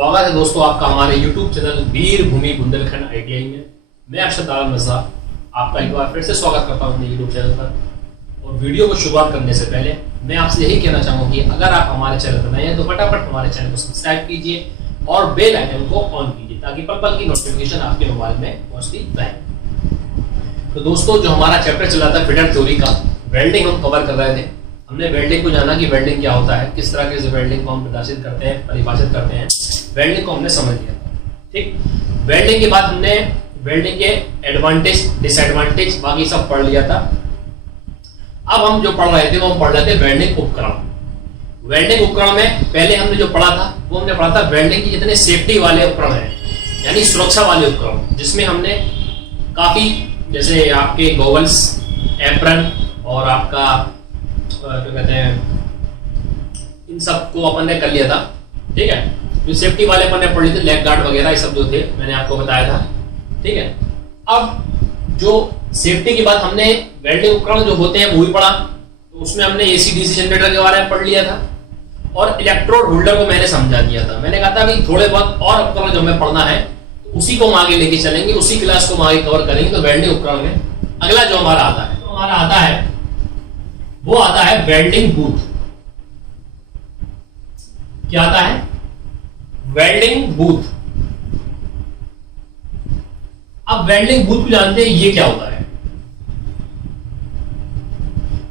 स्वागत है दोस्तों आपका हमारे YouTube चैनल वीर भूमि बुंदेलखंड ITI में। मैं अरशद आलम मिर्जा आपका एक बार फिर से स्वागत करता हूं अपने YouTube चैनल पर। और वीडियो को शुरुआत करने से पहले मैं आपसे यही कहना चाहूँगा कि अगर आप हमारे चैनल पर नए हैं तो फटाफट हमारे चैनल को सब्सक्राइब कीजिए और बेल आइकन को ऑन कीजिए ताकि पल पल की नोटिफिकेशन आपके मोबाइल में पहुँचती रहे। तो दोस्तों, जो हमारा चैप्टर चला था फिटर थ्योरी का, वेल्डिंग हम कवर कर रहे थे। हमने वेल्डिंग को जाना कि वेल्डिंग क्या होता है, किस तरह के वेल्डिंग को हम प्रदर्शित करते हैं, परिभाषित करते हैं। वेल्डिंग को हमने समझ लिया था। ठीक, वेल्डिंग के बाद हमने वेल्डिंग के एडवांटेज, डिसएडवांटेज बाकी सब पढ़ लिया था। अब हम जो पढ़ रहे थे वो हम पढ़ रहे थे वेल्डिंग उपकरण। वेल्डिंग उपकरण में पहले हमने जो पढ़ा था वो हमने पढ़ा था वेल्डिंग की जितने सेफ्टी वाले उपकरण हैं, यानी सुरक्षा वाले उपकरण, जिसमें हमने काफी जैसे आपके गॉगल्स, एप्रन और आपका क्या कहते हैं, इन सब को अपन ने कर लिया था। ठीक है, जो सेफ्टी वाले अपन ने पढ़ लिए थे, लेग गार्ड वगैरह ये सब जो थे मैंने आपको बताया था। ठीक है, अब जो सेफ्टी के बाद हमने वेल्डिंग उपकरण जो होते हैं वो भी पढ़ा। तो उसमें हमने AC DC जनरेटर के बारे में पढ़ लिया था और इलेक्ट्रोड होल्डर को मैंने समझा दिया था। मैंने कहा था भाई थोड़े बहुत और उपकरण जो हमें पढ़ना है तो उसी को हम आगे लेके चलेंगे, उसी क्लास को हम आगे कवर करेंगे। तो वेल्डिंग उपकरण में अगला जो हमारा आता है, वो आता है वेल्डिंग बूथ। क्या आता है? Welding booth. अब वेल्डिंग बूथ को जानते हैं, ये क्या होता है?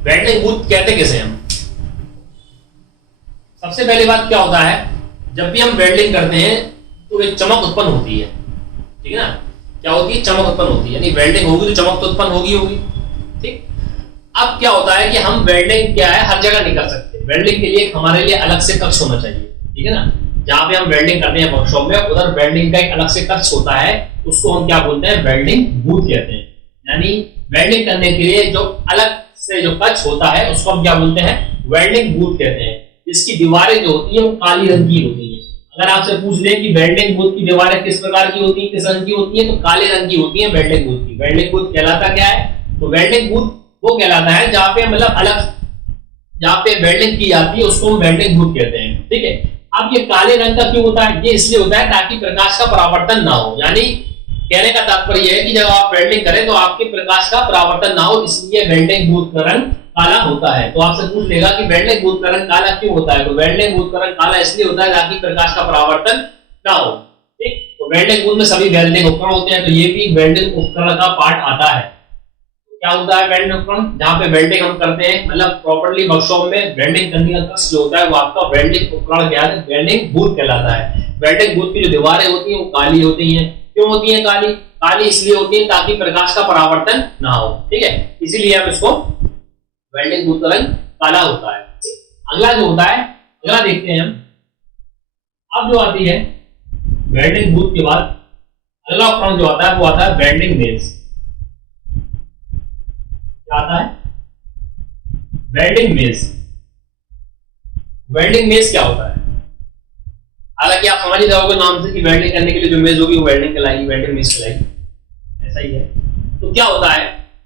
वेल्डिंग बूथ कहते कैसे हम? सबसे पहली बात क्या होता है, जब भी हम वेल्डिंग करते हैं तो एक चमक उत्पन्न होती है। ठीक है ना, क्या होती है? चमक उत्पन्न होती है, यानी वेल्डिंग होगी तो चमक तो उत्पन्न होगी। ठीक, अब क्या होता है कि हम वेल्डिंग क्या है हर जगह नहीं कर सकते। वेल्डिंग के लिए हमारे लिए अलग से कक्ष होना चाहिए। ठीक है ना, जहां पे हम वेल्डिंग करते हैं वर्कशॉप में, उधर वेल्डिंग का एक अलग से कक्ष होता है, उसको हम क्या बोलते हैं? वेल्डिंग बूथ कहते हैं। यानी वेल्डिंग करने के लिए जो अलग से जो कक्ष होता है उसको हम क्या बोलते हैं? वेल्डिंग बूथ कहते हैं। इसकी दीवारें जो होती है वो काली रंग की होती है। अगर आपसे पूछ ले कि वेल्डिंग बूथ की दीवारें किस प्रकार की होती है, किस रंग की होती है, तो काले रंग की होती है वेल्डिंग बूथ की। वेल्डिंग बूथ कहलाता क्या है? तो वेल्डिंग बूथ वो कहलाता है जहां पे मतलब अलग, जहां पे वेल्डिंग की जाती है उसको हम वेल्डिंग बूथ कहते हैं। ठीक है, अब ये काले रंग का क्यों होता है? ये इसलिए होता है ताकि प्रकाश का परावर्तन ना हो। यानी कहने का तात्पर्य है कि जब आप वेल्डिंग करें तो आपके प्रकाश का परावर्तन ना हो, इसलिए वेल्डिंग बूथ का रंग काला होता है। तो आपसे पूछ लेगा कि वेल्डिंग बूथ का रंग काला क्यों होता है? तो वेल्डिंग बूथ का रंग काला इसलिए होता है ताकि प्रकाश का परावर्तन ना हो। ठीक, तो वेल्डिंग बूथ में सभी वेल्डिंग उपकरण होते हैं, तो ये भी वेल्डिंग उपकरण का पार्ट आता है। क्या होता है वेल्डिंग उपकरण? जहां पे वेल्डिंग हम करते हैं, मतलब प्रॉपर्ली वर्कशॉप में वेल्डिंग करने का कक्ष जो होता है वो आपका वेल्डिंग उपकरण क्या है? वेल्डिंग बूथ कहलाता है। वेल्डिंग बूथ की जो दीवारें होती हैं वो काली होती हैं। क्यों होती हैं काली? काली इसलिए होती है ताकि प्रकाश का परावर्तन ना हो। ठीक है, इसीलिए हम इसको वेल्डिंग बूथ का रंग काला होता है। अगला जो होता है, अगला देखते हैं हम। अब जो आती है वेल्डिंग बूथ के बाद अगला उपकरण जो आता है वो आता है वेल्डिंग मेज। आता है वेल्डिंग मेज। वेल्डिंग मेज क्या होता है? हालांकि आप समझ ही जाओगे नाम से कि वेल्डिंग करने के लिए जो मेज होगी वो वेल्डिंग कहलाएगी, वेल्डिंग मेज कहलाएगी। ऐसा ही है। तो क्या होता है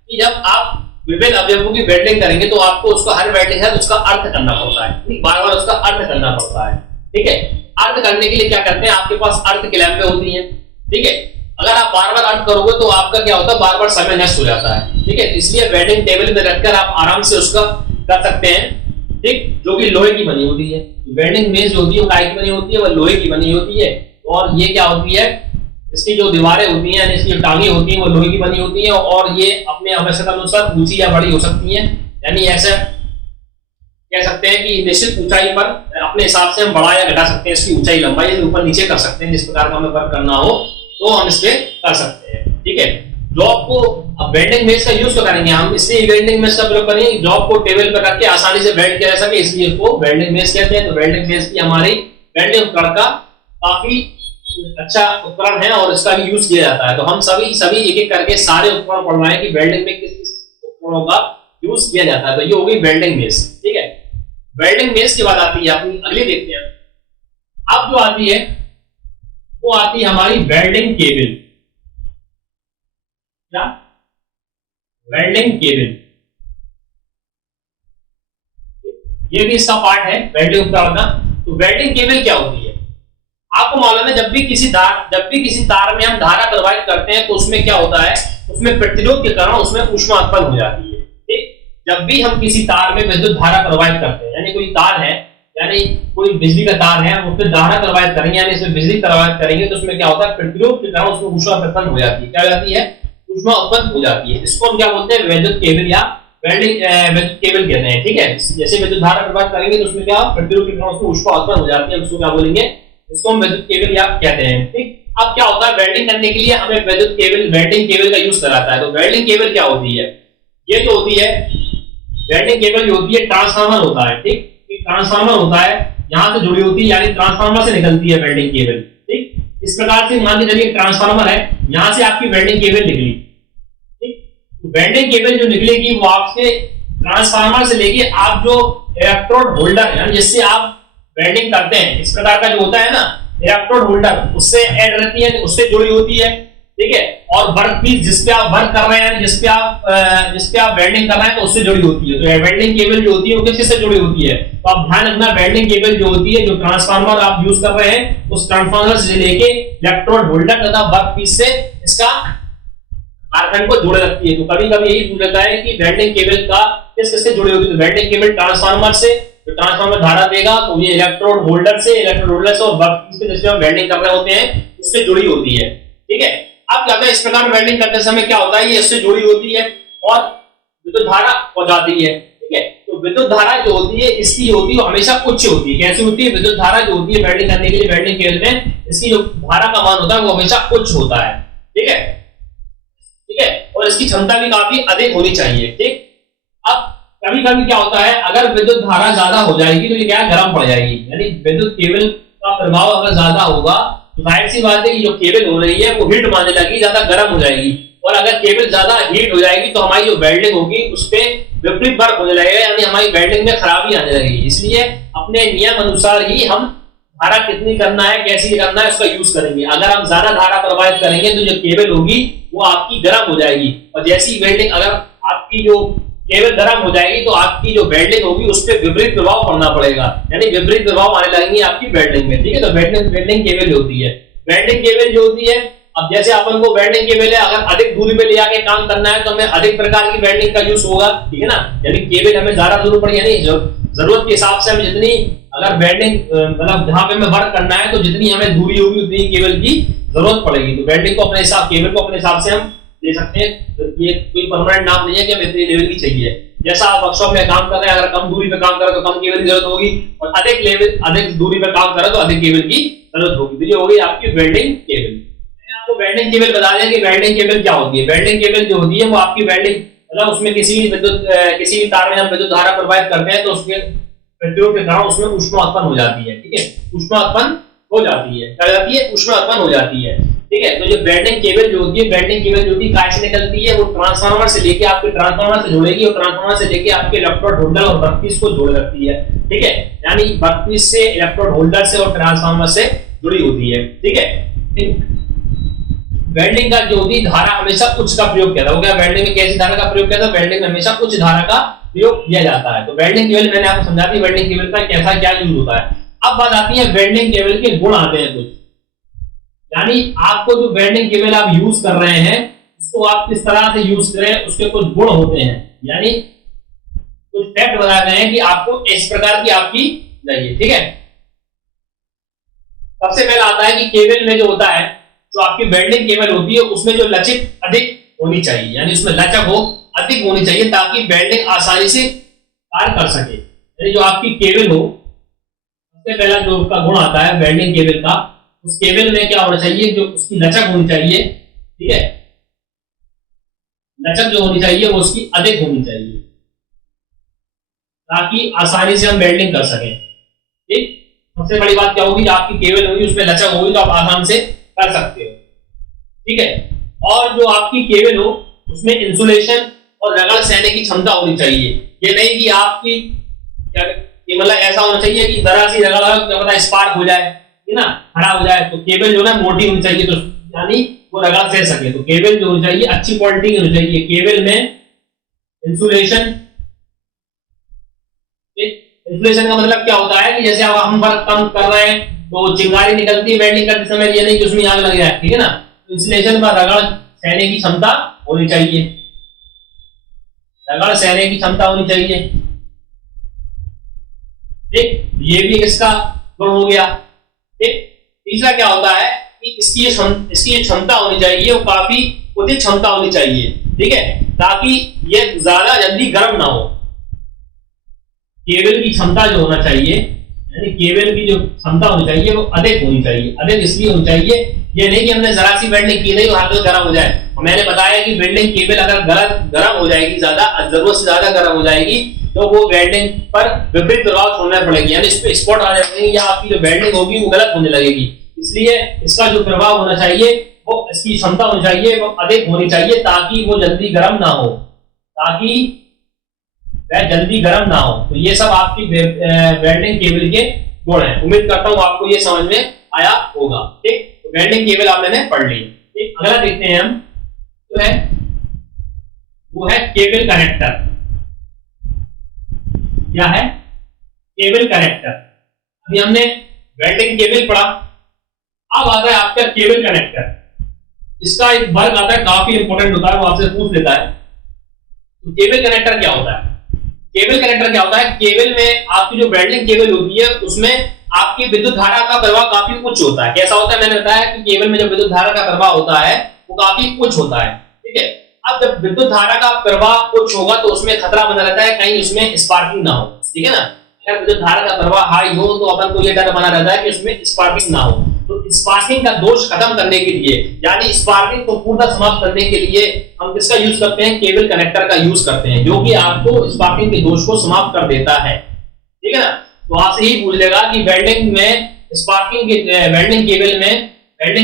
कि जब आप विभिन्न अवयवों की वेल्डिंग करेंगे तो आपको उसका हर वेल्डिंग है तो उसका अर्थ करना पड़ता है, बार बार उसका अर्थ करना पड़ता है। ठीक है, अर्थ करने के लिए क्या करते हैं? आपके पास अर्थ क्लैंपें होती हैं। ठीक है, अगर आप बार बार अर्थ करोगे तो आपका क्या होता है? बार बार समय नष्ट हो जाता है। ठीक है, इसलिए वेल्डिंग टेबल में रखकर आप आराम से उसका कर सकते हैं। ठीक, जो कि लोहे की बनी होती है। वेल्डिंग मेज जो होती है वो काय की बनी होती है, वो लोहे की बनी होती है। और ये क्या होती है? इसकी जो दीवारें होती हैं, इसकी जो टांगे होती हैं वो लोहे की बनी होती है और ये अपने आवश्यकता अनुसार ऊंची या बड़ी हो सकती हैं। यानी ऐसे कह सकते हैं कि निश्चित ऊंचाई पर अपने हिसाब से हम बढ़ा या घटा सकते हैं इसकी ऊंचाई लंबाई, ऊपर नीचे कर सकते हैं। जिस प्रकार का हमें वर्क करना हो तो हम इस पे कर सकते हैं। ठीक है, जॉब को अब वेल्डिंग मेज का यूज तो करेंगे हम, इसलिए वेल्डिंग मेज का प्रयोग करेंगे। जॉब को टेबल पर रख के आसानी से वेल्ड किया जा सके, इसलिए इसको वेल्डिंग मेज कहते हैं। तो वेल्डिंग मेज की हमारी वेल्डिंग उपकरण का काफी अच्छा उपकरण है और इसका भी यूज किया जाता है। तो हम सभी एक एक करके सारे उपकरण पढ़ रहे हैं कि वेल्डिंग में किस किस उपकरणों का यूज किया जाता है। तो ये होगी वेल्डिंग मेज। ठीक है, वेल्डिंग मेज के बाद आती है अपनी अगली देखते हैं। अब जो आती है वो आती है हमारी वेल्डिंग केबल। क्या? Welding cable. ये भी इसका पार्ट है वेल्डिंग उपकरण का। तो वेल्डिंग केबल क्या होती है? आपको मालूम है जब भी किसी तार में हम धारा प्रवाहित करते हैं तो उसमें क्या होता है, उसमें प्रतिरोध के कारण उसमें ऊष्मा उत्पन्न हो जाती है। ठीक, जब भी हम किसी तार में विद्युत धारा प्रवाहित करते हैं, यानी कोई तार है, यानी कोई बिजली का तार है, हम उसमें धारा प्रवाहित करेंगे, यानी इसमें बिजली प्रवाहित करेंगे, तो उसमें क्या होता है, प्रतिरोध के कारण उसमें ऊष्मा उत्पन्न हो जाती है। क्या हो जाती है, ऊष्मा उत्पन्न हो जाती है। इसको हम क्या बोलते हैं, विद्युत केबल या विद्युत केबल कहते हैं। ठीक है, जैसे विद्युत धारा प्रवाहित करेंगे तो उसमें क्या प्रतिरोध के कारण उसमें ऊष्मा उत्पन्न हो जाती है, उसको क्या बोलेंगे, इसको हम विद्युत केबल या कहते हैं। ठीक, अब क्या होता है, वेल्डिंग करने के लिए हमें विद्युत केबल, वेल्डिंग केबल का यूज कराता है। तो वेल्डिंग केबल क्या होती है, ये जो होती है वेल्डिंग केबल जो होती है, ट्रांसफार्मर होता है। ठीक, एक ट्रांसफार्मर होता है, यहां से जुड़ी होती है, यानी ट्रांसफार्मर से निकलती है वेल्डिंग केबल। ठीक, इस प्रकार से मान के चलिए ट्रांसफार्मर है, यहां से आपकी वेल्डिंग केबल निकली। ठीक, वेल्डिंग केबल जो निकलेगी वो आपसे ट्रांसफार्मर से लेके आप जो इलेक्ट्रोड होल्डर, यानी जिससे आप वेल्डिंग करते हैं, इस प्रकार का जो होता है ना इलेक्ट्रोड होल्डर, उससे ऐड रहती है, उससे जुड़ी होती है। ठीक है, और वर्क पीस जिसपे आप वर्क कर रहे हैं, जिसपे आप वेल्डिंग कर रहे हैं, तो उससे जुड़ी होती है। तो वेल्डिंग केबल जो होती है वो किससे जुड़ी होती है, तो आप ध्यान रखना, वेल्डिंग केबल जो होती है, जो ट्रांसफार्मर आप यूज कर रहे हैं, उस ट्रांसफार्मर से लेके इलेक्ट्रोड होल्डर तथा वर्क पीस से इसका कारखंड को जोड़े रखती है। तो कभी कभी यही पूछा जाता है कि वेल्डिंग केबल का किससे जुड़ी होती है, तो वेल्डिंग केबल ट्रांसफार्मर से, तो ट्रांसफार्मर धारा देगा, तो ये इलेक्ट्रोड होल्डर से और वर्कपीस पे जिससे हम वेल्डिंग कर रहे होते हैं उससे जुड़ी होती है। ठीक है, अब क्या होता है, इस प्रकार वेल्डिंग करते समय क्या होता है, ये इससे जुड़ी होती है और विद्युत धारा पहुंचाती है। ठीक है, तो विद्युत धारा जो होती है इसकी होती है हमेशा उच्च होती है। कैसे होती है, विद्युत धारा जो होती है वेल्डिंग करने के लिए वेल्डिंग केबल में, इसकी जो धारा का मान होता है वो हमेशा उच्च होता है। ठीक है, ठीक है, और इसकी क्षमता भी काफी अधिक होनी चाहिए। ठीक, अब कभी कभी क्या होता है, अगर विद्युत धारा ज्यादा हो जाएगी तो ये क्या गर्म पड़ जाएगी, यानी विद्युत केबल का प्रभाव अगर ज्यादा होगा तो जाहिर सी बात है कि जो केबल हो रही है वो हीट मारने लगेगी, ज्यादा गर्म हो जाएगी, और अगर केबल ज्यादा हीट हो जाएगी तो हमारी जो वेल्डिंग होगी उस पर विपरीत वर्क होने लगेगा, यानी हमारी वेल्डिंग में खराबी आने लगेगी। इसलिए अपने नियम अनुसार ही हम धारा कितनी करना है, कैसी करना है, उसका यूज करेंगे। अगर हम ज्यादा धारा प्रवाहित करेंगे तो जो केबल होगी वो आपकी गर्म हो जाएगी, और जैसी वेल्डिंग, अगर आपकी जो केबल गर्म हो जाएगी तो आपकी जो वेल्डिंग होगी उस पर विपरीत प्रभाव पड़ना पड़ेगा, यानी विपरीत प्रभाव आने लगेंगे आपकी वेल्डिंग में। ठीक है, तो वेल्डिंग केबल जो होती है, वेल्डिंग केबल जो होती है, अब जैसे अपन को वेल्डिंग केबल है, अगर अधिक दूरी पे ले आके काम करना है तो हमें अधिक प्रकार की वेल्डिंग का यूज होगा। ठीक है ना, यानी केबल हमें ज्यादा दूर पर, यानी जरूरत के हिसाब से हमें जितनी, अगर वेल्डिंग मतलब जहां पे हमें वर्क करना है तो जितनी हमें दूरी होगी उतनी केबल की जरूरत पड़ेगी। तो वेल्डिंग को अपने हिसाब, केबल को अपने हिसाब से हम ले सकते हैं। तो ये कोई परमानेंट नाम नहीं है कि हमें इतनी लेवल की चाहिए। जैसा आप वर्कशॉप में काम कर रहे हैं, अगर कम दूरी पे काम कर रहे हैं तो कम केबल की जरूरत होगी, और अधिक दूरी पे काम कर रहे हैं तो अधिक केबल की जरूरत होगी। तो ये हो गई आपकी वेल्डिंग केबल। मैंने आपको वेल्डिंग केबल बता दिया कि वेल्डिंग केबल क्या होती है। वेल्डिंग केबल जो होती है वो आपकी वेल्डिंग, मतलब उसमें किसी भी तार में हम विद्युत धारा प्रवाहित करते हैं तो उसके प्रतिरोध के कारण उसमें ऊष्मा उत्पन्न हो जाती है। ठीक है, ऊष्मा उत्पन्न हो जाती है, क्या जाती है, ऊष्मा उत्पन्न हो जाती है। ठीक है, तो जो वेल्डिंग केबल जो होती है, वेल्डिंग केबल जो होती है काय से निकलती है, वो ट्रांसफार्मर से लेके आपके ट्रांसफार्मर से जुड़ेगी, और ट्रांसफार्मर से लेके आपके इलेक्ट्रोड होल्डर और वर्कपीस को जोड़ रखती है। ठीक है, यानी वर्कपीस से, इलेक्ट्रोड होल्डर से और ट्रांसफार्मर से जुड़ी होती है। ठीक है, वेल्डिंग का जो होती है धारा हमेशा उच्च का प्रयोग किया था। वो क्या, वेल्डिंग में कैसी धारा का प्रयोग किया था, वेल्डिंग में हमेशा उच्च धारा का प्रयोग किया जाता है। तो वेल्डिंग केबल मैंने आपको समझा दी, वेल्डिंग केबल का कैसा क्या यूज होता है। अब बात आती है वेल्डिंग केबल के गुण आते हैं कुछ, यानी आपको जो वेल्डिंग केबल आप यूज कर रहे हैं उसको आप किस तरह से यूज करें, उसके कुछ गुण होते हैं, यानी कुछ फैक्ट बताए गए हैं कि आपको इस प्रकार की आपकी चाहिए। ठीक है, सबसे पहला आता है कि केबल में जो होता है, जो आपकी वेल्डिंग केबल होती है उसमें जो लचक अधिक होनी चाहिए, यानी उसमें लचक हो अधिक होनी चाहिए ताकि वेल्डिंग आसानी से कार्य कर सके। यानी जो आपकी केबल हो, सबसे पहला जो उसका गुण आता है वेल्डिंग केबल का, उस केबल में क्या होना चाहिए, जो उसकी लचक होनी चाहिए। ठीक है, लचक जो होनी चाहिए वो उसकी अधिक होनी चाहिए ताकि आसानी से हम वेल्डिंग कर सकें। ठीक, सबसे बड़ी बात क्या होगी, आपकी केबल होगी उसमें लचक होगी तो आप आसान से कर सकते हो। ठीक है, और जो आपकी केबल हो उसमें इंसुलेशन और रगड़ सहने की क्षमता होनी चाहिए। ये नहीं कि आपकी क्या, मतलब ऐसा होना चाहिए कि जरा सी रगड़ क्या पता स्पार्क हो जाए, है ना, खराब हो जाए। तो केबल जो ना मोटी होनी चाहिए, तो यानी वो रगड़ सह सके। तो केबल जो होनी चाहिए अच्छी क्वालिटी की होनी चाहिए। केबल में इंसुलेशन, इंसुलेशन का मतलब क्या होता है कि जैसे अब हम वर्क कम कर रहे हैं तो चिंगारी निकलती है वेल्डिंग करते समय, ये नहीं कि उसमें आग लग जाए, ठीक है ना। तो इंसुलेशन पर रगड़ सहने की क्षमता होनी चाहिए, रगड़ सहने की क्षमता होनी चाहिए, ठीक। ये भी इसका गुण हो गया, ठीक। तीसरा क्या होता है कि इसकी जो क्षमता होनी चाहिए वो काफी उचित क्षमता होनी चाहिए, ठीक है, ताकि ये ज्यादा जल्दी गर्म ना हो। केबल की क्षमता जो होना चाहिए, यानी केबल की जो क्षमता होनी चाहिए वो अधिक होनी चाहिए। अधिक इसलिए होनी चाहिए, ये नहीं कि हमने जरा सी वेल्डिंग की नहीं और हाथ में गर्म हो जाए। मैंने बताया कि वेल्डिंग केबल अगर गर्म हो जाएगी, ज्यादा जरूरत से ज्यादा गर्म हो जाएगी, तो वो वेल्डिंग पर विपरीत प्रभाव छोड़ना पड़ेगी, यानी इस पे स्पॉट आ जाएंगे या आपकी जो वेल्डिंग होगी वो गलत होने लगेगी। इसलिए इसका जो प्रभाव होना चाहिए वो, इसकी क्षमता होनी चाहिए वो अधिक होनी चाहिए, ताकि वो जल्दी गर्म ना हो, ताकि वह जल्दी गर्म ना हो। तो ये सब आपकी वेल्डिंग केबल के गुण हैं। उम्मीद करता हूं आपको ये समझ में आया होगा, ठीक। तो वेल्डिंग केबल आपने पढ़ ली, ठीक। अगला देखते हैं हम, तो है वो है केबल कनेक्टर। क्या है? Cable connector. अभी हमने वेल्डिंग केबल पढ़ा, अब आता है आपका केबल कनेक्टर। इसका एक वर्ग आता है, काफी इंपॉर्टेंट होता है, वो आपसे पूछ लेता है। तो केबल कनेक्टर क्या होता है? केबल कनेक्टर क्या होता है? केबल में आपकी जो वेल्डिंग केबल होती है उसमें आपकी विद्युत धारा का प्रवाह काफी उच्च होता है। कैसा होता है? मैंने बताया कि केबल में जो विद्युत धारा का प्रवाह होता है वो काफी उच्च होता है, ठीक है। अब जब विद्युत धारा का प्रवाह उच्च होगा तो उसमें खतरा बना रहता है कहीं उसमें स्पार्किंग ना हो, ठीक है ना। अगर विद्युत धारा का प्रवाह हाई हो तो अपन को यह डर बना रहता है कि उसमें स्पार्किंग ना हो। तो स्पार्किंग का दोष खत्म करने के लिए, यानी स्पार्किंग को पूर्णतः समाप्त करने के लिए हम किसका यूज करते हैं? केबल कनेक्टर का यूज करते हैं, जो कि आपको स्पार्किंग के दोष को समाप्त कर देता है, ठीक है ना। तो आपसे यही पूछ लेगा कि वेल्डिंग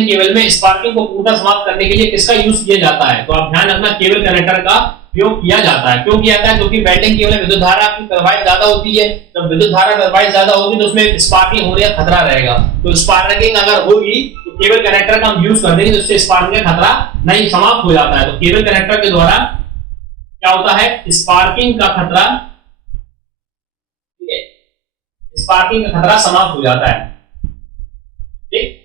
केबल में स्पार्किंग को पूर्णतः समाप्त करने के लिए किसका यूज किया जाता है? तो आप ध्यान रखना, केबल कनेक्टर का प्रयोग किया जाता है। क्यों किया जाता है? क्योंकि वेल्डिंग केबल में विद्युत धारा की प्रवाहित ज्यादा होती है। जब विद्युत धारा प्रवाहित ज्यादा होगी तो उसमें स्पार्किंग होने का खतरा रहेगा। तो स्पार्किंग अगर होगी तो केबल कनेक्टर का हम यूज कर देंगे तो उससे स्पार्किंग का खतरा नहीं, समाप्त हो जाता है। तो केबल कनेक्टर के द्वारा क्या होता है? स्पार्किंग का खतरा, ठीक है, स्पार्किंग का खतरा समाप्त हो जाता है, ठीक।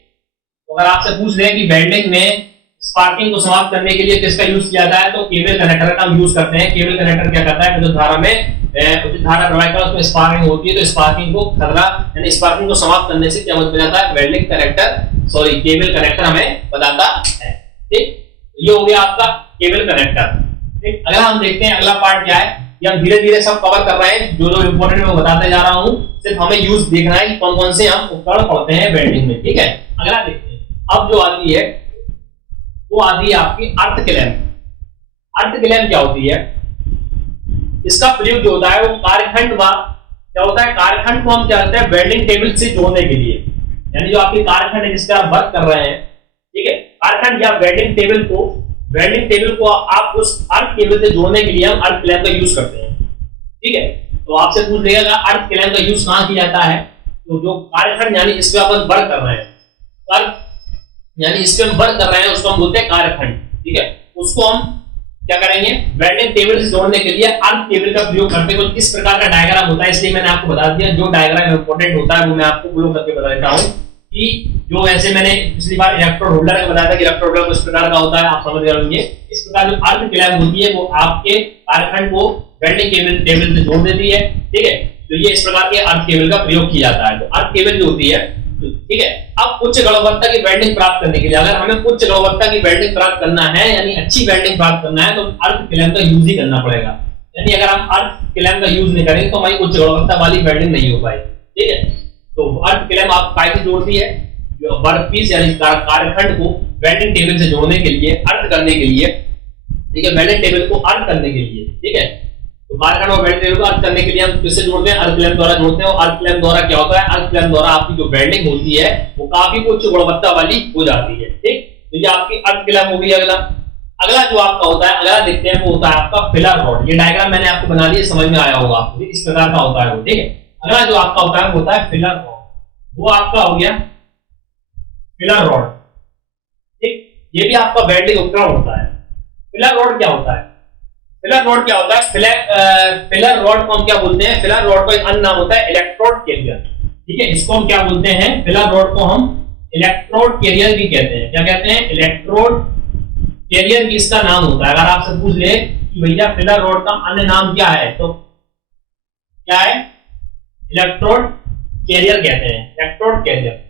तो अगर आपसे पूछ ले कि वेल्डिंग में स्पार्किंग को समाप्त करने के लिए किसका यूज किया जाता है, तो केबल कनेक्टर का हम यूज करते हैं। केबल कनेक्टर क्या करता है? विद्युत धारा में उचित धारा प्रवाहित कर उसमें स्पार्किंग होती है, तो स्पार्किंग को खतरा, यानी स्पार्किंग को समाप्त करने से क्या मदद मिलता है? Welding connector, sorry, cable connector हमें बताता है, ठीक। ये हो गया आपका केबल कनेक्टर, ठीक। अगला हम देखते हैं, अगला पार्ट क्या है। ये हम धीरे धीरे सब कवर कर रहे हैं, जो जो इंपॉर्टेंट मैं बताते जा रहा हूँ। सिर्फ हमें यूज देखना है कि कौन कौन से हम उपकरण पढ़ते हैं वेल्डिंग में, ठीक है। अगला देखते हैं, अब जो आती है वो आती है आपकी अर्थ क्लैंप। अर्थ क्लैंप क्या होती है? इसका प्रयोग जो होता है वो कार्यखंड व क्या होता है? कार्यखंड को हम क्या करते हैं? वेल्डिंग टेबल से जोड़ने के लिए, यानी जो आपके कार्यखंड है जिसका आप वर्क कर रहे हैं, ठीक है, कार्यखंड या वेल्डिंग टेबल को आप उस अर्थ केबल से जोड़ने के लिए हम अर्थ क्लैंप का यूज करते हैं, ठीक है। तो आपसे पूछ लेगा अर्थ क्लैंप का यूज कहां किया जाता है? तो जो कार्यखंड यानी जिसपे अपन वर्क कर रहे हैं, अर्थ यानी इस पे हम वर्क कर रहे हैं उसको हम बोलते हैं कार्यखंड, ठीक है। उसको हम क्या करेंगे? वेल्डिंग टेबल से जोड़ने के लिए अर्थ केबल का प्रयोग करते हैं। कुछ इस प्रकार का डायग्राम होता है, इसलिए मैंने आपको बता दिया। जो डायग्राम इंपॉर्टेंट होता है वो मैं आपको ब्लॉक करके बता देता हूं कि जो ऐसे मैंने पिछली बार इलेक्ट्रोड होल्डर का बताया था कि इलेक्ट्रोड होल्डर किस प्रकार का होता है, आप समझ गए होंगे। इस प्रकार जो अर्थ क्लैंप होती है वो आपके कार्यखंड को वेल्डिंग टेबल से जोड़ देती है, ठीक है। तो ये इस प्रकार के अर्थ केबल का प्रयोग किया जाता है। तो अर्थ केबल जो होती है, ठीक है। अब उच्च गुणवत्ता की वेल्डिंग प्राप्त करने के लिए, अगर हमें उच्च गुणवत्ता की वेल्डिंग प्राप्त करना है, यानी अच्छी वेल्डिंग प्राप्त करना है, तो अर्थ क्लैंप का यूज ही करना पड़ेगा। यानी अगर हम अर्थ क्लैंप का यूज नहीं करेंगे तो हमारी उच्च गुणवत्ता वाली वेल्डिंग नहीं हो पाएगी, ठीक है। तो अर्थ क्लैंप आप कैसे जोड़ती है? जो वर्कपीस यानी कार्यखंड को वेल्डिंग टेबल से जोड़ने के लिए, अर्थ करने के लिए, ठीक है, वेल्डिंग टेबल को अर्थ करने के लिए, ठीक है। तो कार्यखंड और वेल्डिंग टेबल को अर्थ करने के लिए हम किससे जोड़ते हैं? अर्थ क्लैंप द्वारा जोड़ते हैं। और अर्थ क्लैंप द्वारा क्या होता है? अर्थ क्लैंप द्वारा आपकी जो वेल्डिंग होती है वो काफी उच्च गुणवत्ता वाली हो जाती है, ठीक। तो ये आपकी अर्थ क्लैंप हो गई। अगला जो आपका होता है, अगला देखते हैं, वो होता है आपका फिलर रॉड। ये डायग्राम मैंने आपको बना लिया, समझ में आया होगा आपको, इस प्रकार का होता है वो, ठीक है। अगला जो आपका होता है वो होता है फिलर रॉड। वो आपका हो गया फिलर रॉड, ठीक। ये भी आपका वेल्डिंग उपकरण होता है। फिलर रॉड क्या होता है? फिलर रॉड क्या होता है? फिलर रॉड को हम क्या बोलते हैं? फिलर रॉड का एक अन्य नाम होता है इलेक्ट्रोड कैरियर। ठीक है, इसको हम क्या बोलते हैं, फिलर रॉड को हम इलेक्ट्रोड कैरियर भी कहते हैं। क्या कहते हैं, इलेक्ट्रोड कैरियर भी इसका नाम होता है। अगर आपसे पूछ ले कि भैया फिलर रॉड का अन्य नाम क्या है, तो क्या है, इलेक्ट्रोड कैरियर कहते हैं, इलेक्ट्रोड कैरियर।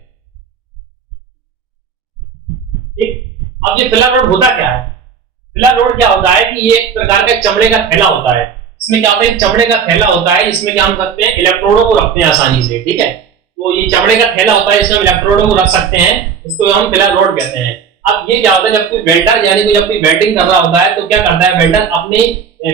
ठीक, अब ये फिलर रॉड होता क्या है, फिलर रॉड क्या होता है कि ये एक प्रकार का चमड़े का थैला होता है। इसमें क्या होता है, चमड़े का थैला होता है, इसमें क्या हम सकते हैं, इलेक्ट्रोडों को रखते हैं आसानी से। ठीक है, तो ये चमड़े का थैला होता है, इसमें हम इलेक्ट्रोडों को रख सकते हैं, उसको हम फिलर रॉड कहते हैं। अब ये क्या होता है, जब कोई वेल्डर यानी कोई जब कोई वेल्डिंग कर रहा होता है तो क्या करता है, वेल्डर अपनी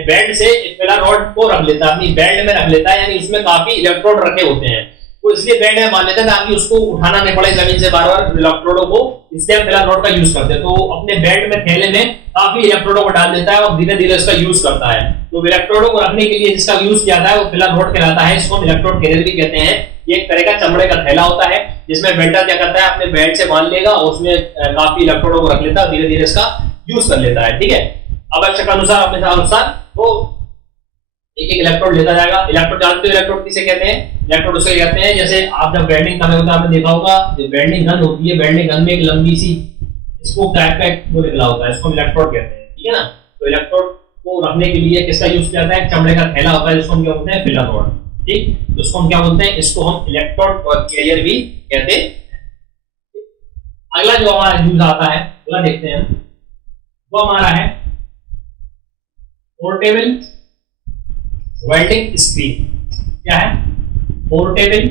बेल्ट से फिलर रॉड को रख लेता है, अपनी बेल्ट में रख लेता है, यानी उसमें काफी इलेक्ट्रोड रखे होते हैं। वो इसलिए बेल्ट में मान लेते हैं ताकि उसको उठाना नहीं पड़े जमीन से बार बार इलेक्ट्रोडों को, इसलिए हम फिलर रॉड का यूज करते हैं। तो अपने बेल्ट में थैले में काफी इलेक्ट्रोडों को डाल देता है और धीरे धीरे इसका यूज करता है। तो इलेक्ट्रोडों को रखने के लिए जिसका यूज किया जाता है वो फिलर रॉड कहलाता है, इसको हम इलेक्ट्रोड कैरियर भी कहते हैं। ये एक तरह का चमड़े का थैला होता है जिसमें वेल्डर क्या करता है, अपने बेल्ट से बांध लेगा और उसमें काफी इलेक्ट्रोडों को रख लेता है, धीरे धीरे इसका यूज कर लेता है। ठीक है, आवश्यकता अनुसार अपने अनुसार वो एक एक इलेक्ट्रोड लेता जाएगा। इलेक्ट्रोड जानते हो इलेक्ट्रोड किसे कहते हैं, इलेक्ट्रोड उसे कहते हैं, जैसे आप जब वेल्डिंग कर रहे होते हैं आपने देखा होगा, जो वेल्डिंग गन होती है, वेल्डिंग गन में एक लंबी सी स्कोप टाइप का एक वो निकला होता है, इसको इलेक्ट्रोड कहते हैं। ठीक है ना, तो इलेक्ट्रोड को रखने के लिए किसका यूज किया जाता है, चमड़े का थैला होता है जिसको हम क्या बोलते हैं, फिलर रॉड। ठीक, तो इसको हम क्या बोलते हैं, इसको हम इलेक्ट्रोड कैरियर भी कहते हैं। अगला जो हमारा यूज आता है, अगला देखते हैं, वो हमारा है पोर्टेबल वेल्डिंग स्क्रीन। क्या है, portable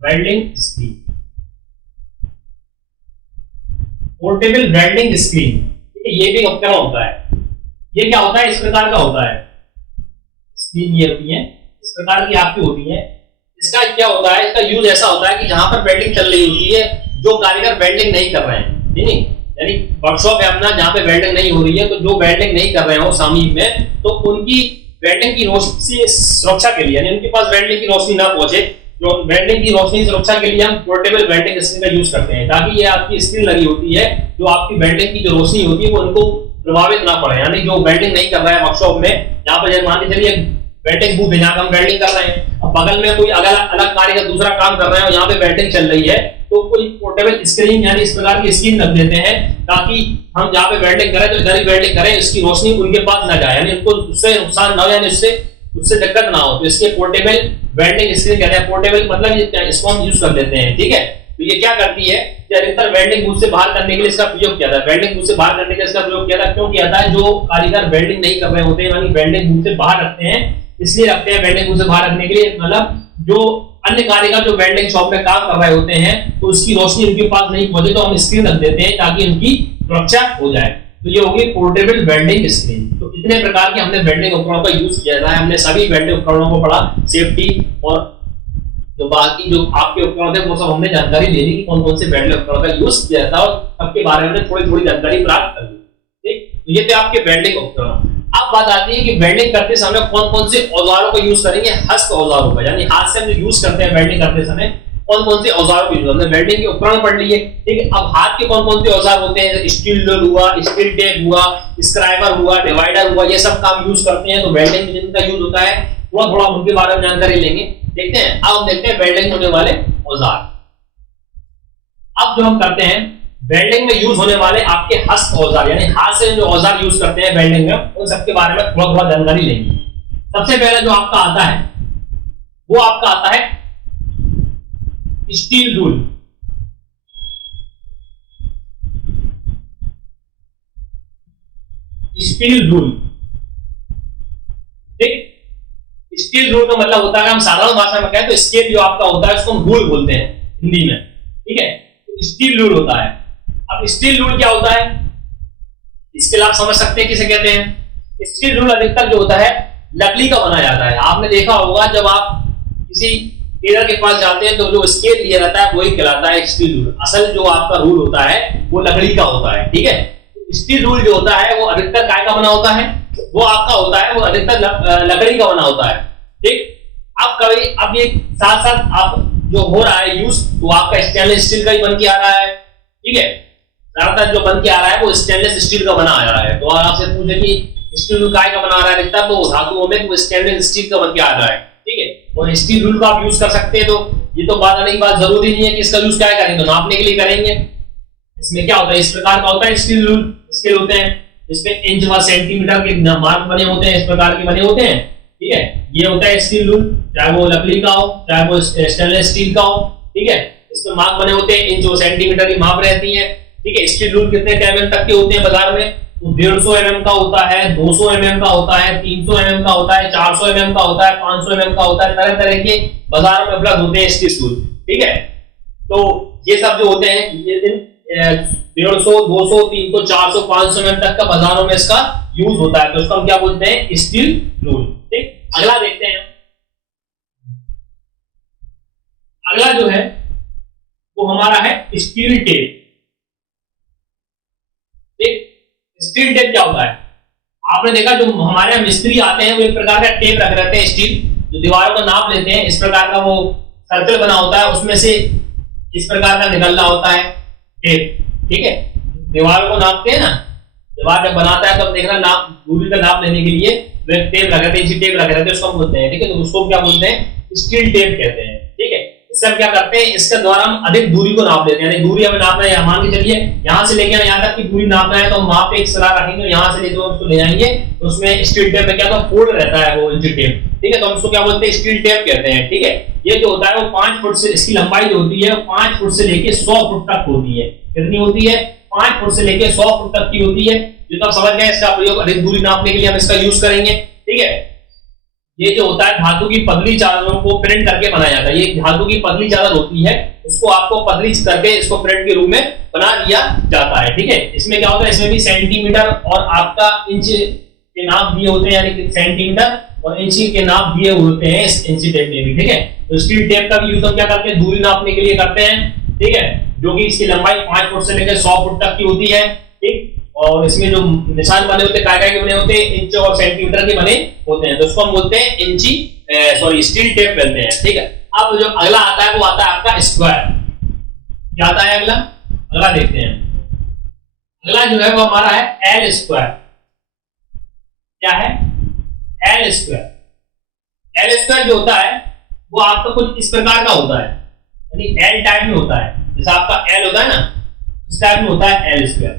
welding screen, portable welding screen. ठीक है, ये भी उपकरण होता है। ये क्या होता है, इस प्रकार का होता है, स्क्रीन ये होती है, इस प्रकार की आपकी होती है। इसका क्या होता है, इसका यूज ऐसा होता है कि जहां पर वेल्डिंग चल रही होती है, जो कारीगर वेल्डिंग नहीं कर रहे हैं, ठीक है, यानी वर्कशॉप है अपना जहां पे वेल्डिंग नहीं हो रही है, तो जो वेल्डिंग नहीं कर रहे हो सामयिक में, तो उनकी वेल्डिंग की रोशनी सुरक्षा के लिए, यानी उनके पास वेल्डिंग की रोशनी ना पहुंचे, जो वेल्डिंग की रोशनी सुरक्षा के लिए हम पोर्टेबल वेल्डिंग स्क्रीन का यूज करते हैं, ताकि ये आपकी स्क्रीन लगी होती है, जो आपकी वेल्डिंग की जो रोशनी होती है वो उनको प्रभावित ना पड़े। यानी जो वेल्डिंग नहीं कर रहा है वर्कशॉप में, यहाँ पर मान के चलिए वेल्डिंग बूथ है जहाँ हम वेल्डिंग कर रहे हैं, अब बगल में कोई अलग अलग कारीगर दूसरा काम कर रहे हैं और यहाँ पे वेल्डिंग चल रही है, तो कोई पोर्टेबल स्क्रीन यानी इस प्रकार की स्क्रीन रख देते हैं, ताकि हम जहाँ पे वेल्डिंग करें तो इधर ही वेल्डिंग करें, इसकी रोशनी उनके पास ना जाए, यानी उनको उससे नुकसान ना हो, यानी उससे दिक्कत ना हो। तो इसके पोर्टेबल वेल्डिंग स्क्रीन कहते हैं। पोर्टेबल मतलब इसको हम यूज कर लेते हैं। ठीक है, तो ये क्या करती है, अधिकतर वेल्डिंग बूथ से बाहर करने के लिए इसका प्रयोग किया था। वेल्डिंग बूथ से बाहर करने के लिए इसका प्रयोग किया था, क्यों किया था, जो कारीगर वेल्डिंग नहीं कर रहे होते हैं, यानी वेल्डिंग बूथ से बाहर रखते हैं, इसलिए रखते हैं वेल्डिंग बूथ से बाहर रखने के लिए, मतलब जो अन्य कारीगर जो वेल्डिंग शॉप में काम कर रहे होते हैं तो उसकी रोशनी उनके पास नहीं पहुंचे, तो हम स्क्रीन रख देते हैं ताकि उनकी सुरक्षा हो जाए। तो ये होगी पोर्टेबल वेल्डिंग स्क्रीन। तो इतने प्रकार के हमने वेल्डिंग उपकरणों का यूज किया है, हमने सभी वेल्डिंग उपकरणों को पढ़ा, सेफ्टी और जो बाकी जो आपके उपकरण थे वो सब हमने जानकारी ले ली कि कौन कौन से वेल्डिंग उपकरणों का यूज किया था, और सबके बारे में थोड़ी थोड़ी जानकारी प्राप्त कर ली। ठीक, तो ये थे आपके वेल्डिंग उपकरण। अब बात आती है कि वेल्डिंग करते समय कौन कौन से औजारों का यूज करेंगे, हस्त औजारों का, यानी हाथ से हम जो यूज करते हैं वेल्डिंग करते समय कौन कौन से औजारों का यूज। हमने वेल्डिंग के उपकरण पढ़ लिए, ठीक है। अब हाथ के कौन कौन से औजार होते हैं, स्टील ड्रिल हुआ, स्टील टेप हुआ, स्क्राइबर हुआ, डिवाइडर हुआ, ये सब काम यूज करते हैं। तो वेल्डिंग में जिनका यूज होता है थोड़ा थोड़ा उनके बारे में जानकारी लेंगे, देखते हैं। अब हम देखते हैं वेल्डिंग होने वाले औजार। अब जो हम करते हैं वेल्डिंग में यूज होने वाले आपके हस्त औजार, यानी हाथ से जो औजार यूज करते हैं वेल्डिंग में, उन सबके बारे में थोड़ा थोड़ा जानकारी लेंगे। सबसे पहले जो आपका आता है वो आपका आता है स्टील रूल। स्टील रूल, ठीक। स्टील रूल का मतलब होता है, हम साधारण भाषा में कहें तो स्केल जो आपका होता है उसको हम रूल बोलते हैं हिंदी में, ठीक है। तो स्टील रूल होता है। अब स्टील रूल क्या होता है, इसके लिए आप समझ सकते हैं किसे कहते हैं। स्टील रूल अधिकतर जो होता है लकड़ी का बना जाता है। आपने देखा होगा जब आप किसी टेलर के पास जाते हैं तो जो स्केल लिया जाता है वही कहलाता है स्टील रूल। असल जो आपका रूल होता है वो लकड़ी का होता है, ठीक है। स्टील रूल जो होता है वो अधिकतर काय का बना होता है, वो आपका होता है वो अधिकतर लकड़ी का बना होता है, ठीक। अब कभी अब ये साथ साथ आप जो हो रहा है यूज, तो आपका स्टेनलेस स्टील का ही बन के आ रहा है, ठीक है। ज्यादातर जो बन के आ रहा है वो स्टेनलेस स्टील का बना आ रहा है। तो अगर आपसे पूछे कि स्टील काय का बना आ रहा है अधिकतर, तो धातुओं में वो स्टेनलेस स्टील का बन के आ रहा है, ठीक है। और स्टील रूल का आप यूज कर सकते हैं। तो ये तो बात आने की बात, जरूरी नहीं है कि इसका यूज क्या करेंगे, तो नापने के लिए करेंगे। इसमें क्या होता है, इस प्रकार का होता है स्टील रूल, स्केल होते हैं, इसमें इंच व सेंटीमीटर के मार्क बने होते हैं, इस प्रकार के बने होते हैं। ठीक है, ये होता है स्टील रूल, चाहे वो लकड़ी का हो चाहे वो स्टेनलेस स्टील का हो। ठीक है, इसमें मार्क बने होते हैं, इंच और सेंटीमीटर की माप रहती है। ठीक है, स्टील रूल कितने mm तक के होते हैं बाजार में, तो 150 mm का होता है, 200 mm का होता है, 300 mm का होता है, 400 mm का होता है, 500 mm का होता है, तरह तरह के बाजार में उपलब्ध होते हैं स्टील रूल। ठीक है, तो ये सब जो होते हैं ये 150, 200, 300, 400, 500 mm तक का बाजारों में इसका यूज होता है, तो इसको हम क्या बोलते हैं, स्टील रूल। ठीक, अगला देखते हैं। अगला जो है वो हमारा है स्टील टेप। ठीक, स्टील टेप क्या होता है, आपने देखा जो हमारे यहाँ मिस्त्री आते हैं वो एक प्रकार का टेप रख रहते हैं स्टील, जो दीवारों का नाप लेते हैं, इस प्रकार का वो सर्कल बना होता है, उसमें से इस प्रकार का निकलना होता है टेप। ठीक है, दीवारों को नापते हैं ना, दीवार जब बनाता है तब देखना नाप, दूरी का नाप लेने के लिए वे टेप लगा रहते हैं, टेप लगा रहते हैं, उसको हम बोलते हैं। ठीक है, तो उसको क्या बोलते हैं, स्टील टेप कहते हैं। ठीक है, इससे हम क्या करते हैं, इसके द्वारा हम अधिक दूरी को नाप लेते हैं, यानी दूरी हमें नापना है, मान के चलिए यहाँ से लेके यहाँ तक की दूरी नापना है, तो हम वहां पे एक सलाह रखेंगे, यहाँ से लेके उसको ले जाएंगे, तो उसमें स्टील टेप में क्या होता है, फोल्ड रहता है वो इंची टेप। ठीक है, तो हम उसको क्या बोलते हैं, स्टील टेप कहते हैं। ठीक है, ये जो होता है वो 5 फुट से, इसकी लंबाई जो होती है 5 फुट से लेके 100 फुट तक होती है। कितनी होती है, 5 फुट से लेके 100 फुट तक की होती है। ये तो आप समझ गए, इसका प्रयोग अधिक दूरी नापने के लिए हम इसका यूज करेंगे। ठीक है, ये जो होता है धातु की पतली चादरों को प्रिंट करके बनाया जाता है, ये धातु की पतली चादर होती है, उसको आपको पतली करके इसको प्रिंट के रूप में बना दिया जाता है। ठीक है, इसमें क्या होता है, इसमें भी सेंटीमीटर और आपका इंच के नाप दिए होते हैं, यानी कि सेंटीमीटर और इंच के नाप दिए होते हैं इस इंची टेप में भी। ठीक है, तो स्टील टेप का भी यूज हम क्या करते हैं, दूरी नापने के लिए करते हैं। ठीक है, जो कि इसकी लंबाई 5 फुट से लेकर 100 फुट तक की होती है। ठीक, और इसमें जो निशान बने होते हैं काय के बने होते हैं, इंच और सेंटीमीटर के बने होते हैं, तो उसको हम बोलते हैं इंची स्टील टेप बोलते हैं। ठीक है, अब जो अगला आता है वो आता है आपका स्क्वायर। क्या आता है अगला, अगला देखते हैं। अगला जो है वो हमारा है एल स्क्वायर। क्या है, एल स्क्वायर। एल स्क्वायर जो होता है वो आपका कुछ इस प्रकार का होता है, यानी एल टाइप में होता है, जैसा आपका एल होता है ना, इस टाइप में होता है एल स्क्वायर।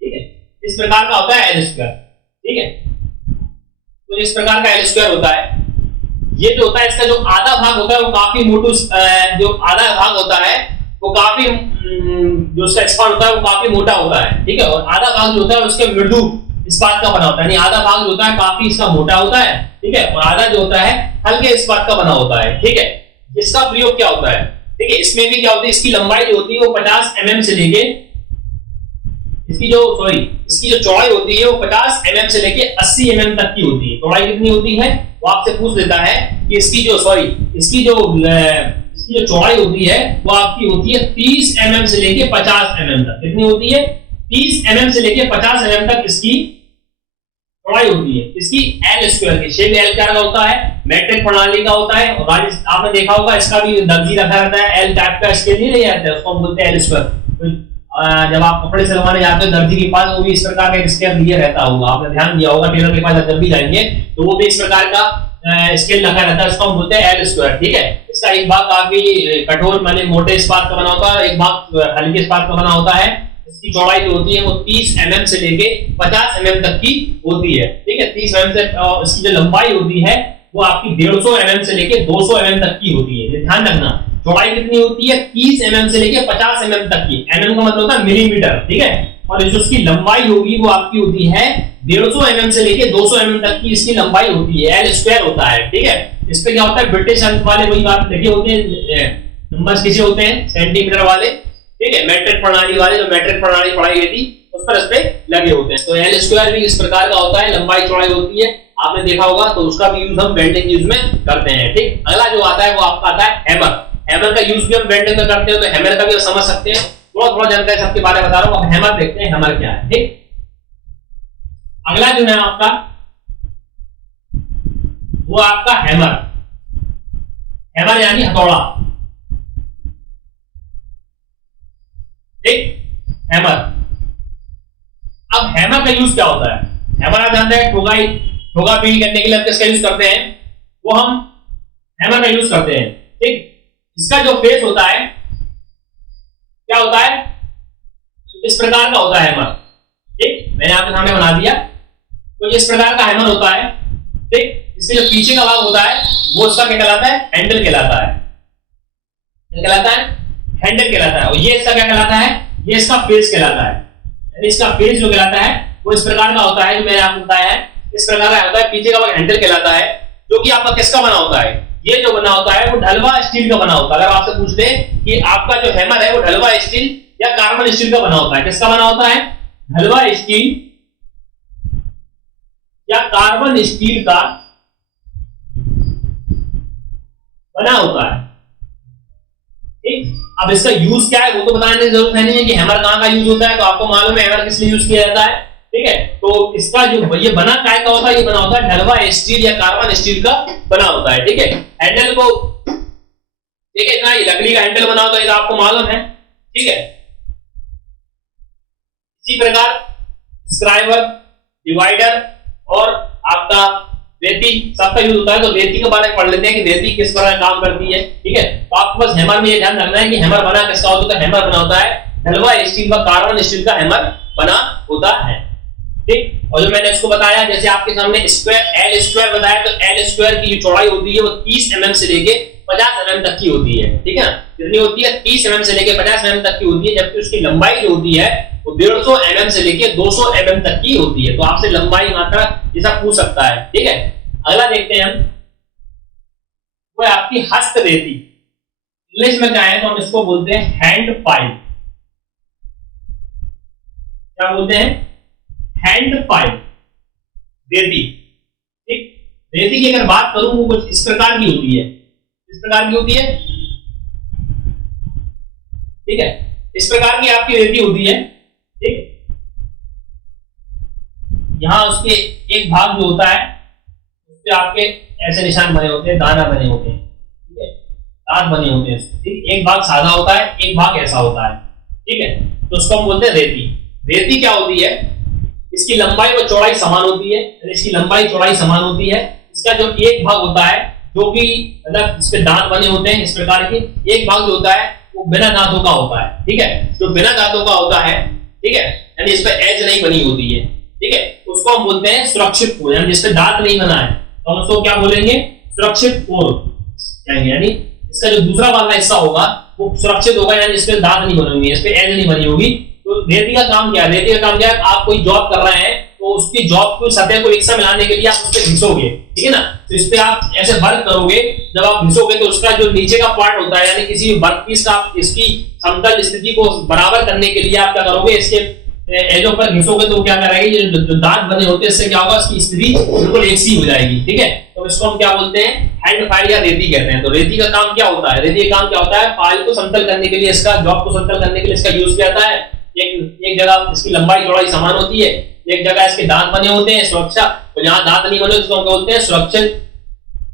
ठीक है, इस प्रकार का होता है एल स्क्वायर। ठीक है, तो इस प्रकार का एल स्क्वायर होता है। ये जो होता है इसका जो आधा भाग होता है वो काफी मोटू, जो आधा भाग होता है वो काफी जो उसका स्पान होता है वो काफी मोटा होता है। ठीक है, और आधा भाग जो होता है उसके मृदु इस्पात का बना होता है, यानी आधा भाग जो होता है काफी इसका मोटा होता है। ठीक है, और आधा जो होता है हल्के इस्पात का बना होता है। ठीक है, इसका प्रयोग क्या होता है, ठीक है, इसमें भी क्या होता है, इसकी लंबाई जो होती है वो 50 mm से लेके इसकी जो चौड़ाई होती है वो 50 mm से लेके 80 mm तक की होती है। चौड़ाई कितनी होती है वो आपसे पूछ लेता है कि इसकी जो चौड़ाई होती है वो आपकी होती है 30 mm से लेके 50 mm तक। कितनी होती है, 30 mm से लेके 50 mm तक इसकी चौड़ाई होती है। इसकी एल स्क्वायर की शेप एल क्या होता है, मैट्रिक प्रणाली का होता है, और आपने देखा होगा इसका भी दर्जी रखा रहता है, एल टाइप का स्केल नहीं रहता है, उसको हम बोलते हैं एल स्क्वायर। जब आप कपड़े सिलवाने जाते हो दर्जी के पास, वो भी इस प्रकार का स्केल दिया रहता होगा, आपने ध्यान दिया होगा, टेलर के पास जब भी जाएंगे तो वो भी इस प्रकार का स्केल रखा रहता है, उसको हम बोलते हैं एल स्क्वायर। ठीक है, इसका एक भाग काफी कठोर माने मोटे इस्पात का बना होता है, एक भाग हल्के इस्पात का बना होता है। इसकी चौड़ाई जो होती है वो 30 mm से लेके 50 mm तक की होती है। ठीक है, 30 mm से, इसकी जो लंबाई होती है वो आपकी 150 mm से लेके 200 mm तक की होती है। ध्यान रखना, चौड़ाई कितनी होती है, 30 mm से लेके 50 mm तक की, mm का मतलब होता है मिलीमीटर। ठीक है, और जो इसकी लंबाई होगी वो आपकी होती है 150 mm से लेके 200 mm तक की इसकी लंबाई होती है, एल स्क्वायर होता है। ठीक है, इस पे क्या होता है, ब्रिटिश अंक वाले वही बात लिखे होते हैं, नंबर्स किसे होते हैं, सेंटीमीटर वाले। ठीक है, मैट्रिक प्रणाली वाले, जो मैट्रिक प्रणाली पढ़ाई गई थी उस पर इस पे लगे होते हैं। तो एल स्क्वायर भी इस प्रकार का होता है, लंबाई चौड़ाई होती है, आपने देखा होगा, तो उसका भी यूज हम वेल्डिंग यूज में करते हैं। ठीक, अगला जो आता है वो आपका आता है हैमर। हैमर का यूज भी हम वेल्डिंग में करते हैं, तो हैमर का भी आप समझ सकते हैं, थोड़ा जानकारी सबके बारे में बता रहा हूँ। अब हैमर देखते हैं, हैमर क्या है। ठीक, अगला जो है आपका वो आपका हैमर। हैमर यानी हथौड़ा। ठीक, हैमर। अब हैमर का यूज क्या होता है, हैमर आप जानते हैं ठोका पीढ़ी करने के लिए किसका यूज करते हैं, वो हम हैमर का यूज करते हैं। ठीक, इसका जो फेस होता है क्या होता है, इस प्रकार का होता है हैमर। ठीक, मैंने आपके सामने बना दिया, तो इस प्रकार का हैमर होता है। ठीक, इसके जो पीछे का भाग होता है वो उसका क्या कहलाता है, हैंडल कहलाता है। क्या कहलाता है, हैंडल कहलाता है। और ये इसका क्या कहलाता है, ये इसका फेस कहलाता है। यानी इसका फेस जो कहलाता है वो इस प्रकार का होता है, जो मैंने आपको बताया है इस प्रकार का होता है। पीछे का भाग हैंडल कहलाता है, जो कि आपका किसका बना होता है, ये जो बना होता है वो ढलवा स्टील का बना होता है। अगर आपसे पूछ ले कि आपका जो हैमर है वो ढलवा स्टील या कार्बन स्टील का बना होता है, किसका बना होता है, ढलवा स्टील या कार्बन स्टील का बना होता है। ठीक, अब इसका यूज क्या है वो तो बताने की जरूरत है नहीं है कि हैमर कहां का यूज होता है, तो आपको मालूम है हैमर किस लिए यूज किया जाता है। ठीक है, तो इसका जो ये बना काय का होता है, ये बना होता है ढलवा स्टील या कार्बन स्टील का बना होता है। ठीक है, हैंडल को ठीक है, इतना लकड़ी का हैंडल बना होता है, ये आपको मालूम है। ठीक है, इसी प्रकार स्क्राइबर, डिवाइडर और आपका रेती सबका यूज होता है। तो रेती के बारे में पढ़ लेते हैं कि रेती किस प्रकार काम करती है। ठीक है, तो आपको बस हैमर में ये ध्यान रखना है कि हैमर बना किसका होता है, हैमर बना होता है ढलवा स्टील का कार्बन स्टील का हैमर बना होता है। ठीक, और जो मैंने इसको बताया, जैसे आपके सामने स्क्वायर एल स्क्वायर बताया, तो एल स्क्वायर की जो चौड़ाई होती है वो 30 mm से लेके 50 mm तक की होती है। ठीक है, कितनी होती है, 30 mm से लेके 50 mm तक की होती है, जबकि उसकी लंबाई जो होती है वो 150 mm से लेके 200 mm तक की होती है। तो आपसे लंबाई मात्रा ये सब पूछ सकता है। ठीक है, अगला देखते हैं हम, वो है आपकी हस्त रेती। इंग्लिश में क्या है, तो हम इसको बोलते हैं हैंड पाइप। क्या बोलते हैं, हैंड पाइप रेती। ठीक, रेती की अगर बात करूं वो कुछ इस प्रकार की होती है, इस प्रकार की होती है। ठीक है, इस प्रकार की आपकी रेती होती है। ठीक, यहां उसके एक भाग जो होता है उसपे आपके ऐसे निशान बने होते हैं, दाना बने होते हैं। ठीक है, दांत बने होते हैं। ठीक, एक भाग सादा होता है, एक भाग ऐसा होता है। ठीक है, तो उसको हम बोलते हैं रेती। रेती क्या होती है, इसकी लंबाई व चौड़ाई समान होती है, इसकी लंबाई चौड़ाई समान होती है। इसका जो एक भाग होता है जो कि मतलब इस पे दांत बने होते हैं इस प्रकार के, एक भाग जो होता है वो बिना दांतों का होता है। ठीक है, जो बिना दांतों का होता है, ठीक है, यानी इस पे एज नहीं बनी होती है। ठीक है, उसको हम बोलते हैं सुरक्षित कोर, यानी जिस पे दांत नहीं बना है तो हम उसको क्या बोलेंगे, सुरक्षित कोर। यानी इसका जो दूसरा वाला हिस्सा होगा वो सुरक्षित होगा, यानी इस पे दांत नहीं बनेंगे, इस पे एज नहीं बनी होगी। तो रेती का काम क्या है, रेती का काम क्या है, आप कोई जॉब कर रहे हैं तो उसकी जॉब को सतह को एक साथ मिलाने के लिए आप उस पे घिसोगे। ठीक है ना, तो इस पे आप ऐसे वर्क करोगे, जब आप घिसोगे तो उसका जो नीचे का पार्ट होता है, यानी किसी वर्क पीस का इसकी समतल स्थिति को बराबर करने के लिए आप क्या करोगे, इसके एजों पर घिसोगे तो क्या करेगी, ये जो दांत बने होते हैं इससे क्या होगा, इसकी स्थिति बिल्कुल एक सी हो जाएगी। ठीक है, तो इसको हम क्या बोलते हैं, हैंड फाइल या रेती कहते हैं। तो रेती का काम क्या होता है, रेती का काम क्या होता है, फाइल को समतल करने के लिए, इसका जॉब को समतल करने के लिए इसका यूज किया जाता है। एक जगह इसकी लंबाई चौड़ाई समान होती है, एक जगह इसके दांत बने होते हैं सुरक्षा, और जहां दांत नहीं बने उसको हम बोलते हैं सुरक्षित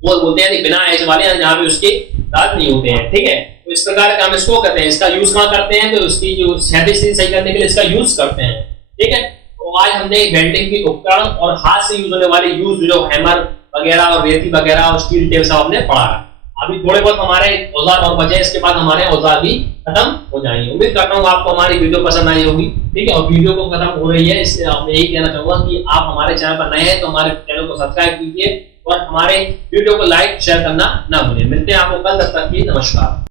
वो बोलते हैं, बिना एज वाले, जहां पे उसके दांत नहीं होते हैं। ठीक है, तो इस प्रकार का हम इसको करते हैं। इसका यूज कहां करते हैं, तो उसकी जो क्षैतिज स्थिति सही करने के लिए इसका यूज करते हैं। ठीक है, तो आज हमने वेल्डिंग की उपकरण और हाथ से यूज होने वाले यूज जो हैमर वगैरह और रेती वगैरह और स्टील टेप सब हमने पढ़ा है। अभी थोड़े बहुत हमारे औजार और बचे, इसके बाद हमारे औजार भी खत्म हो जाएंगे। उम्मीद करता हूँ आपको हमारी वीडियो पसंद आई होगी। ठीक है, और वीडियो को खत्म हो रही है, इसलिए मैं यही कहना चाहूंगा कि आप हमारे चैनल पर नए हैं तो हमारे चैनल को सब्सक्राइब कीजिए और हमारे वीडियो को लाइक शेयर करना ना भूलें। मिलते हैं आपको कल, तब तक की नमस्कार।